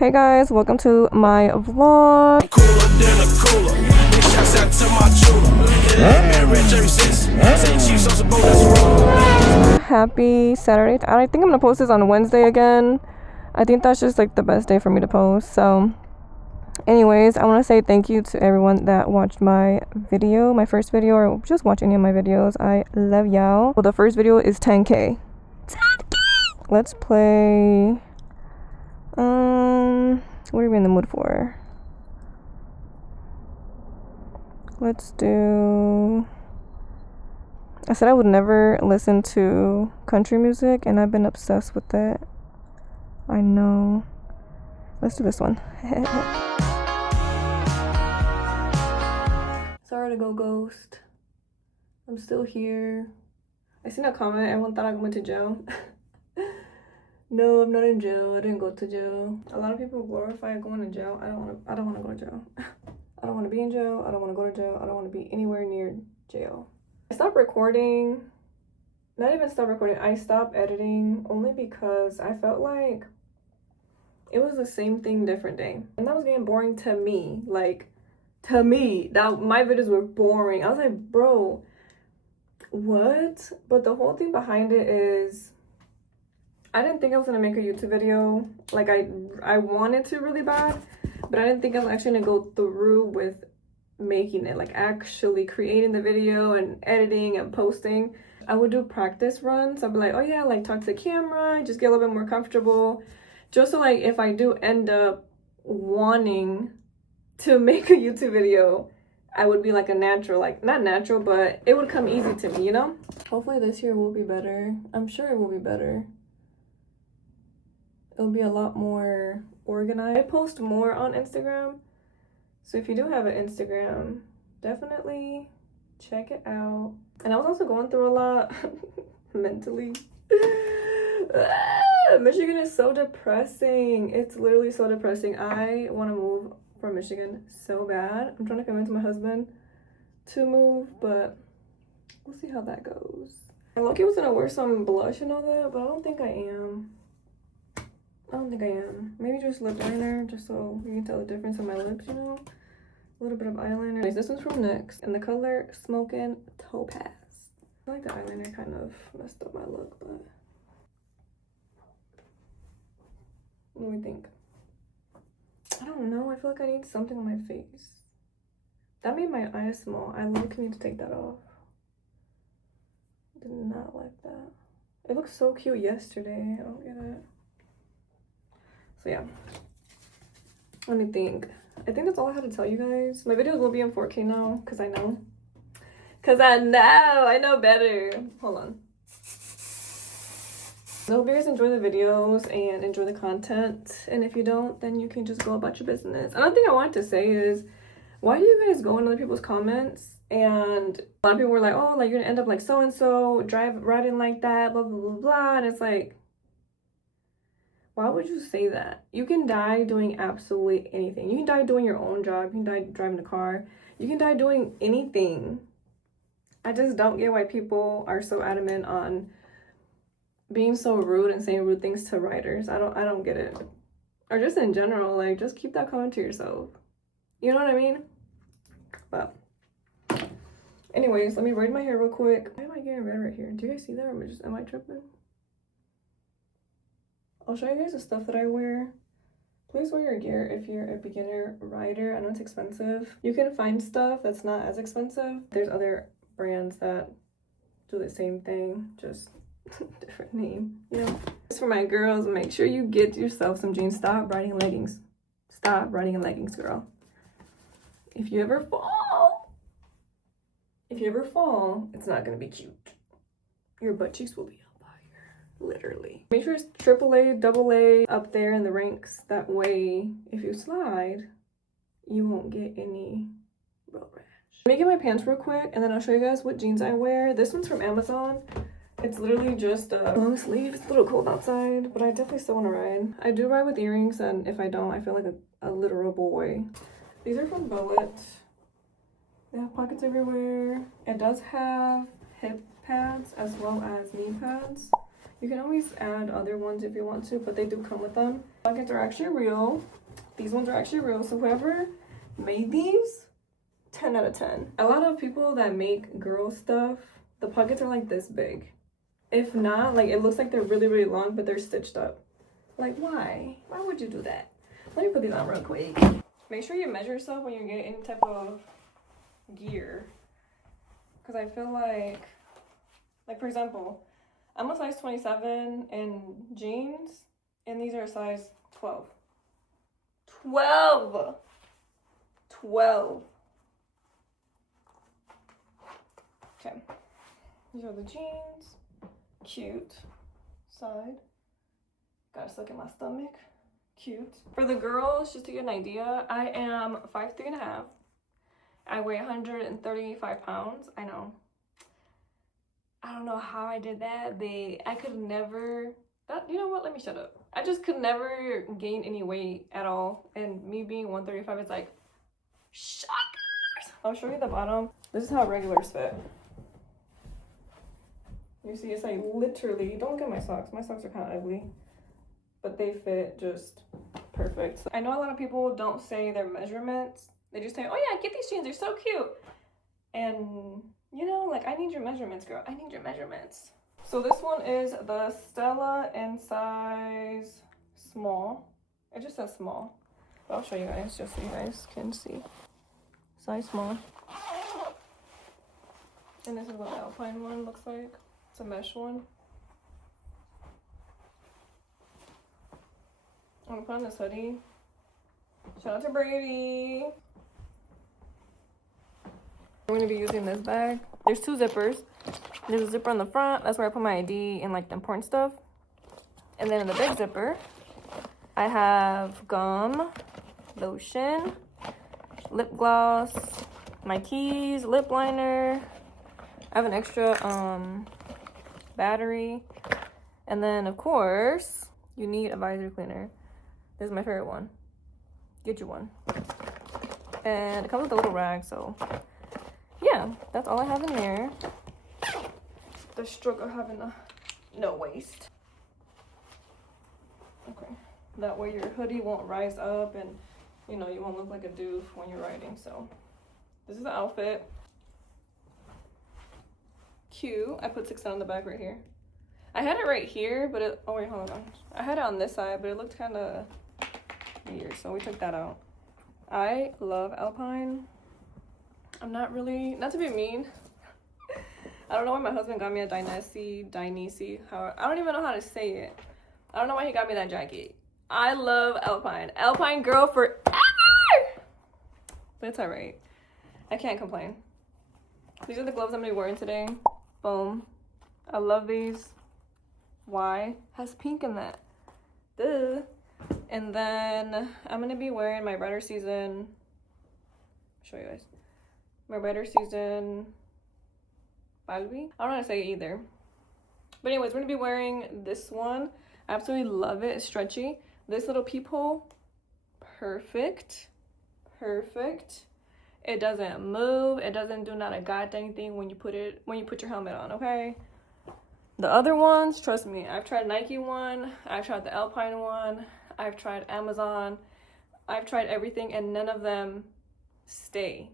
Hey guys, welcome to my vlog. Happy Saturday. I think I'm gonna post this on Wednesday again. I think that's just like the best day for me to post. So anyways, I want to say thank you to everyone that watched my video, my first video, or just watch any of my videos. I love y'all. Well, the first video is 10K. 10K! Let's play what are we in the mood for? Let's do... I said I would never listen to country music, and I've been obsessed with it. I know. Let's do this one. Sorry to go ghost. I'm still here. I seen a comment. Everyone thought I went to jail. No, I'm not in jail. I didn't go to jail. A lot of people glorify going to jail. I don't want to go to jail. I don't want to be in jail. I don't want to go to jail. I don't want to be anywhere near jail. I stopped recording. Not even stopped recording. I stopped editing only because I felt like it was the same thing, different day. And that was getting boring to me. Like, to me. That my videos were boring. I was like, bro, what? But the whole thing behind it is I didn't think I was gonna make a YouTube video. Like I wanted to really bad, but I didn't think I was actually gonna go through with making it, like actually creating the video and editing and posting. I would do practice runs. I'd be like, oh yeah, like talk to the camera, just get a little bit more comfortable. Just so like if I do end up wanting to make a YouTube video, I would be like a natural, like not natural, but it would come easy to me, you know? Hopefully this year will be better. I'm sure it will be better. It'll be a lot more organized. I post more on Instagram. So if you do have an Instagram, definitely check it out. And I was also going through a lot mentally. Michigan is so depressing. It's literally so depressing. I want to move from Michigan so bad. I'm trying to convince my husband to move, but we'll see how that goes. I low-key was gonna wear some blush and all that, but I don't think I am. Maybe just lip liner, just so you can tell the difference in my lips, you know? A little bit of eyeliner. This one's from NYX, and the color Smokin' Topaz. I feel like the eyeliner kind of messed up my look, but... What do we think? I don't know, I feel like I need something on my face. That made my eyes small. I low-key need to take that off. Did not like that. It looked so cute yesterday. I don't get it. So yeah, let me think. I think that's all I had to tell you guys. My videos will be in 4K now, because I know. I know better. Hold on. I hope you guys enjoy the videos and enjoy the content. And if you don't, then you can just go about your business. Another thing I wanted to say is, why do you guys go in other people's comments? And a lot of people were like, oh, like you're gonna end up like so-and-so, riding like that, blah, blah, blah, blah. And it's like, why would you say that? You can die doing absolutely anything. You can die doing your own job. You can die driving a car. You can die doing anything. I just don't get why people are so adamant on being so rude and saying rude things to riders. I don't get it. Or just in general, like just keep that comment to yourself. You know what I mean? But anyways, let me braid my hair real quick. Why am I getting red right here? Do you guys see that, or am I tripping? I'll show you guys the stuff that I wear. Please wear your gear if you're a beginner rider. I know it's expensive. You can find stuff that's not as expensive. There's other brands that do the same thing, just different name, you know? Just for my girls, make sure you get yourself some jeans. Stop riding in leggings. Stop riding in leggings, girl. If you ever fall, it's not gonna be cute. Your butt cheeks will be up. Literally. Make sure it's AAA, AA up there in the ranks. That way, if you slide, you won't get any road rash. Let me get my pants real quick, and then I'll show you guys what jeans I wear. This one's from Amazon. It's literally just a long sleeve. It's a little cold outside, but I definitely still want to ride. I do ride with earrings, and if I don't, I feel like a literal boy. These are from Bullet. They have pockets everywhere. It does have hip pads as well as knee pads. You can always add other ones if you want to, but they do come with them. Pockets are actually real. These ones are actually real. So whoever made these, 10 out of 10. A lot of people that make girl stuff, the pockets are like this big. If not, like it looks like they're really, really long, but they're stitched up. Like why? Why would you do that? Let me put these on real quick. Make sure you measure yourself when you get any type of gear. Because I feel like for example, I'm a size 27 in jeans, and these are a size 12. 12! Okay. These are the jeans. Cute. Side. Gotta suck in my stomach. Cute. For the girls, just to get an idea, I am 5'3.5". I weigh 135 pounds. I know. I don't know how I did that, but I could never... you know what? Let me shut up. I just could never gain any weight at all. And me being 135, it's like... Shockers! I'll show you the bottom. This is how regulars fit. You see, it's like literally... Don't look at my socks. My socks are kind of ugly. But they fit just perfect. I know a lot of people don't say their measurements. They just say, oh yeah, get these jeans, they're so cute. And, you know, like, I need your measurements, girl. I need your measurements. So this one is the Stella in size small. It just says small. But I'll show you guys just so you guys can see. Size small. And this is what the Alpine one looks like. It's a mesh one. I'm gonna put on this hoodie. Shout out to Brady. I'm gonna be using this bag. There's 2 zippers. There's a zipper on the front. That's where I put my ID and like the important stuff. And then in the big zipper, I have gum, lotion, lip gloss, my keys, lip liner. I have an extra battery. And then of course, you need a visor cleaner. This is my favorite one. Get you one. And it comes with a little rag, so yeah, that's all I have in there. The struggle of having no waist. Okay, that way your hoodie won't rise up and you know you won't look like a doof when you're riding. So this is the outfit. Cute. I put 6 on the back right here. I had it right here, but it, oh wait, hold on. I had it on this side, but it looked kind of weird, so we took that out. I love Alpine. I'm not really, not to be mean, I don't know why my husband got me a Dynasty, how, I don't even know how to say it. I don't know why he got me that jacket. I love Alpine. Alpine girl forever! But it's alright. I can't complain. These are the gloves I'm gonna be wearing today. Boom. I love these. Why? Has pink in that. Duh. And then I'm gonna be wearing my Rider Season. Show you guys. My Rider Season Balbi. I don't know how to say it either. But anyways, we're gonna be wearing this one. I absolutely love it. It's stretchy. This little peephole. Perfect. Perfect. It doesn't move. It doesn't do not a goddamn thing when you put your helmet on, okay? The other ones, trust me, I've tried Nike one, I've tried the Alpine one, I've tried Amazon, I've tried everything, and none of them stay.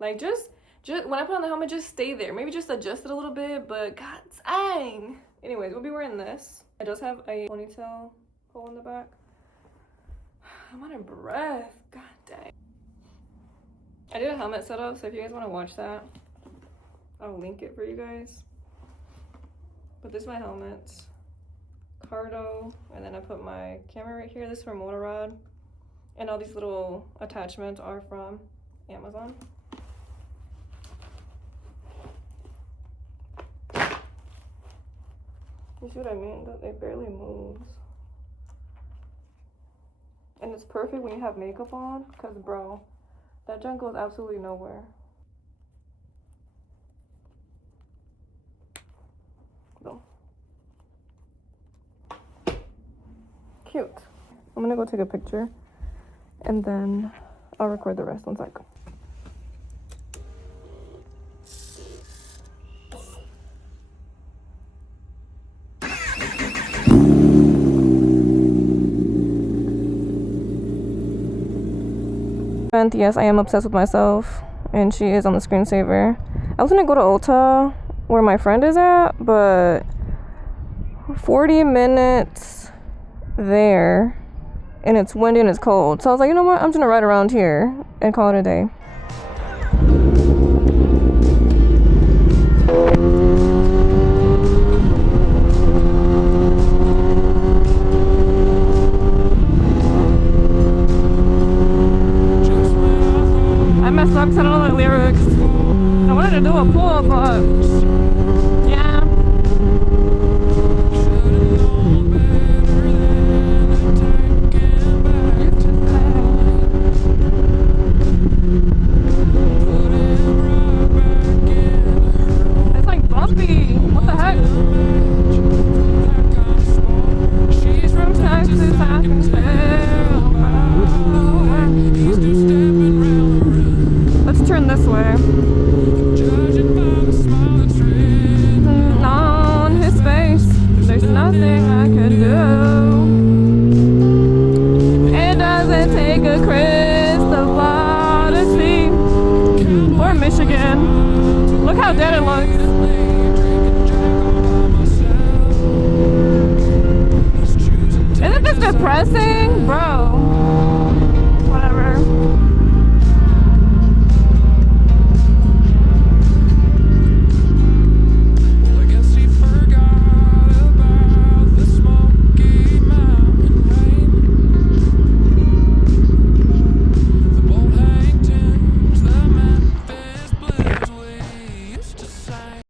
Like, just when I put on the helmet, just stay there. Maybe just adjust it a little bit, but god dang. Anyways, we'll be wearing this. It does have a ponytail hole in the back. I'm out of breath. God dang. I did a helmet setup, so if you guys want to watch that, I'll link it for you guys. But this is my helmet. Cardo, and then I put my camera right here. This is from Moto Rod. And all these little attachments are from Amazon. You see what I mean? That it barely moves. And it's perfect when you have makeup on, because bro, that junk goes absolutely nowhere. Boom. Cute. I'm gonna go take a picture and then I'll record the rest. One sec. And yes, I am obsessed with myself, and she is on the screensaver. I was gonna go to Ulta, where my friend is at, but 40 minutes there, and it's windy and it's cold. So I was like, you know what? I'm just gonna ride around here and call it a day. I messed up because I don't know the lyrics. I wanted to do a pull, but yeah. It's like bumpy. What the heck? She's from Texas, I can tell. Let's turn this way. On his face, there's nothing I could do. It doesn't take a crystal ball to see. Or Michigan. Look how dead it looks. Isn't this depressing?